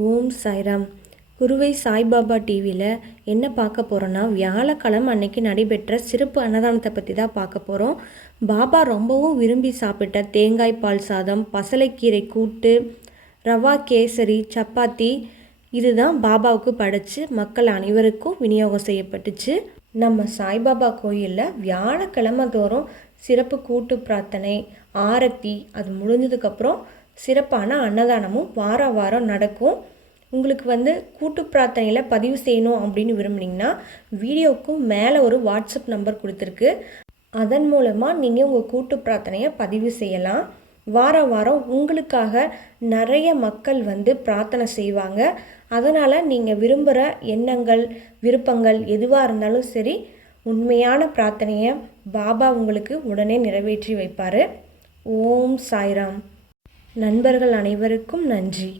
ஓம் சாய்ராம். குருவை சாய்பாபா டிவியில் என்ன பார்க்க போகிறோன்னா, வியாழக்கிழமை அன்னைக்கு நடைபெற்ற சிறப்பு அன்னதானத்தை பற்றி தான் பார்க்க போகிறோம். பாபா ரொம்பவும் விரும்பி சாப்பிட்ட தேங்காய் பால் சாதம், பசலைக்கீரை கூட்டு, ரவா கேசரி, சப்பாத்தி இதுதான் பாபாவுக்கு படைச்சு மக்கள் அனைவருக்கும் விநியோகம் செய்யப்பட்டுச்சு. நம்ம சாய்பாபா கோயிலில் வியாழக்கிழமை தோறும் சிறப்பு கூட்டு பிரார்த்தனை, ஆரத்தி, அது முடிஞ்சதுக்கப்புறம் சிறப்பான அன்னதானமும் வாரம் நடக்கும். உங்களுக்கு கூட்டு பிரார்த்தனையில் பதிவு செய்யணும் அப்படின்னு விரும்புனீங்கன்னா வீடியோவுக்கும் மேலே ஒரு வாட்ஸ்அப் நம்பர் கொடுத்துருக்கு. அதன் மூலமாக நீங்கள் உங்கள் கூட்டு பிரார்த்தனையை பதிவு செய்யலாம். வாரம் உங்களுக்காக நிறைய மக்கள் பிரார்த்தனை செய்வாங்க. அதனால் நீங்கள் விரும்புகிற எண்ணங்கள், விருப்பங்கள் எதுவாக இருந்தாலும் சரி, உண்மையான பிரார்த்தனையை பாபா உங்களுக்கு உடனே நிறைவேற்றி வைப்பார். ஓம் சாய்ராம். நண்பர்கள் அனைவருக்கும் நன்றி.